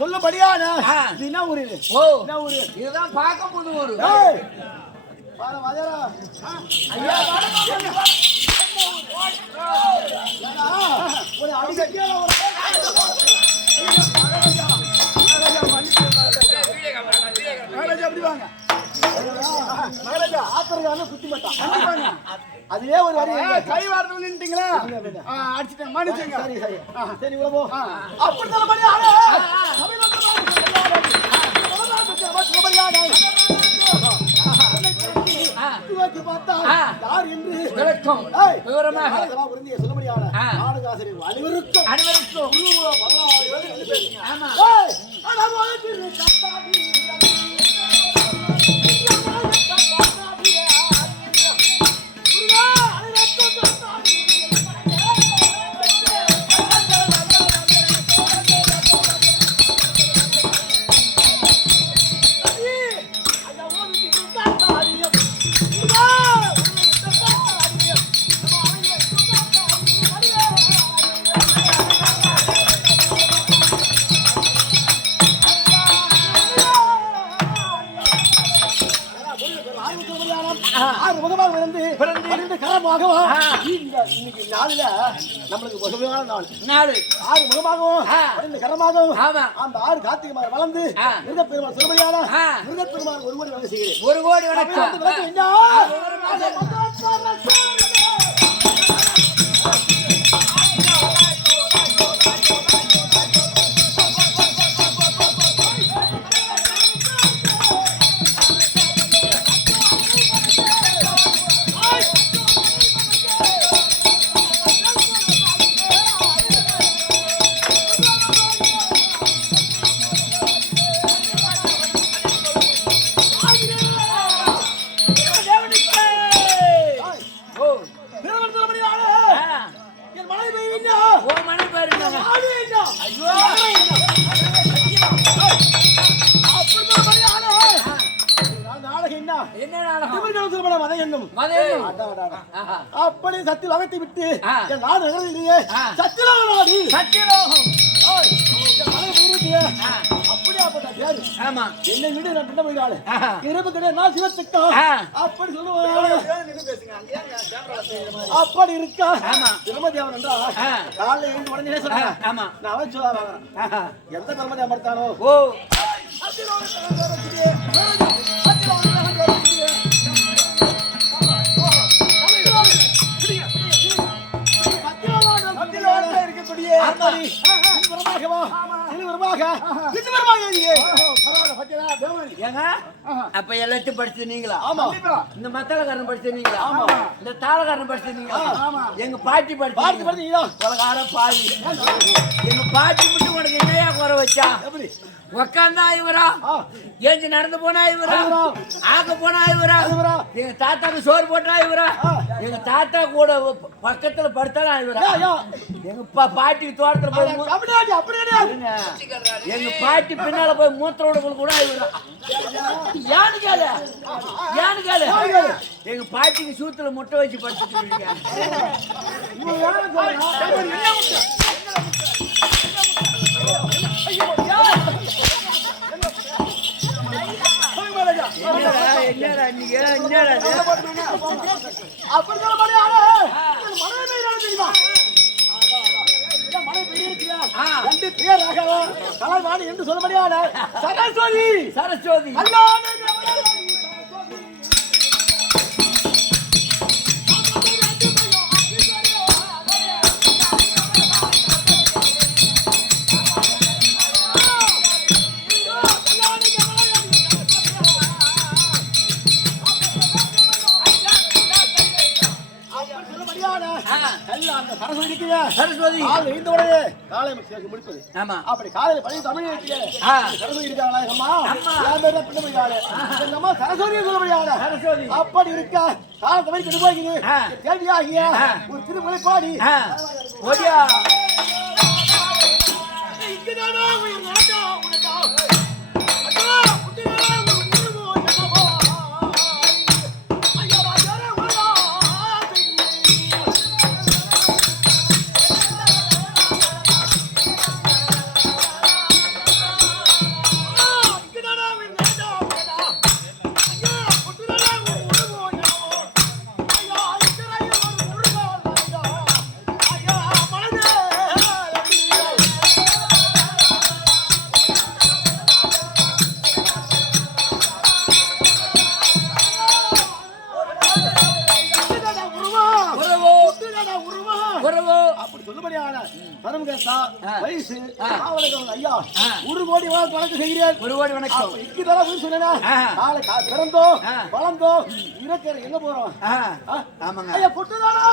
சொல்லபடியான இதுதான் பார்க்க போது ஒரு அதுவே ஒரு கை வாரத்தில் நின்றுட்டீங்களா அடிச்சுட்டேன் மன்னிச்சுங்க சரி சரி சரி அப்படித்தான் வளர்ந்து மிருகப்பெருமாள் சொல்லும்படியான மிருகப்பெருமாள் ஒரு கோடி வணக்கம் செய்கிறேன். ஒரு கோடி வணக்கம். அப்படி சத்தில் அகத்தை விட்டு நாடு நகரிலேயே சத்திலோக நாடு சத்திலோகம் அப்படியாப்பட்ட பேரு என்னை விட நான் பின்ன போயிடாது இருப்பு கிடையாது நான் சிவத்துக்கா அப்படி சொல்லுவாங்க. அப்படி இருக்கா பிரம்மதேவன் என்றா காலையில் எழுந்து உடனே சொல்றேன் நான் அவன் சொல்ல எந்த பிரம்மதேவன் படுத்தானோ அப்ப எல்லாத்தையும் படிச்சிருந்தீங்களா? இந்த மத்தளக்காரன் படிச்சிருந்தீங்களா? இந்த தாளக்காரன் படிச்சிருந்தீங்களா? எங்க பாட்டி படிச்சிருந்தீங்களா? பாதி எங்க பாட்டி மட்டும் உனக்கு என்னையா குறை வச்சா? உக்காந்தா இவரா, ஏஞ்சி நடந்து போனா இவரா, ஆக்க போனா இவரா, எங்க தாத்தாக்கு சோறு போட்டா இவரா, எங்க தாத்தா கூட பக்கத்துல படுத்தாலும் இவரா, எங்க பாட்டி தோட்டத்துல போய் எங்க பாட்டி பின்னால போய் மூத்திர விட கூட இவரா. ஏன்னு கேளு, ஏன்னு கேளு, எங்க பாட்டிக்கு சூத்துல முட்டை வச்சு படுத்துட்டு என்று சொல்ல முடியாது. சரஸ்வதி சரஸ்வதி சரஸ்வதி காலை முடிப்பது. அப்படி காலையில பழைய தமிழ் சரஸ்வதி இருக்காங்களா? சரஸ்வதி சொல்ல சரஸ்வதி அப்படி இருக்க கால தமிழ் கொண்டு போகிறேன் கேள்வியாகிய ஒரு திருமுறை பாடி அப்படி சொல்லும்படியான பணம் கேட்டா வயசு காவலர்கள் ஐயா 1 கோடி வணக்கம் செய்கிறேன். 1 கோடி வணக்கம். இக்குதான் சொன்னா நாளை பிறந்தோ வளர்ந்தோ இருக்கிற எங்க போறோம்? ஆமாங்க ஐயா பொட்டுதானா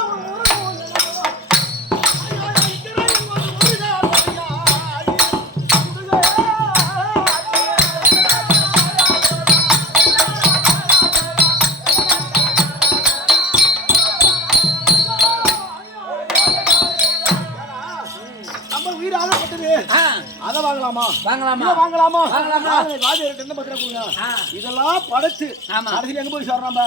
அத வாங்கலாமா இதெல்லாம் படைச்சு கடைசியில் எங்க போய் சொல்றோம்?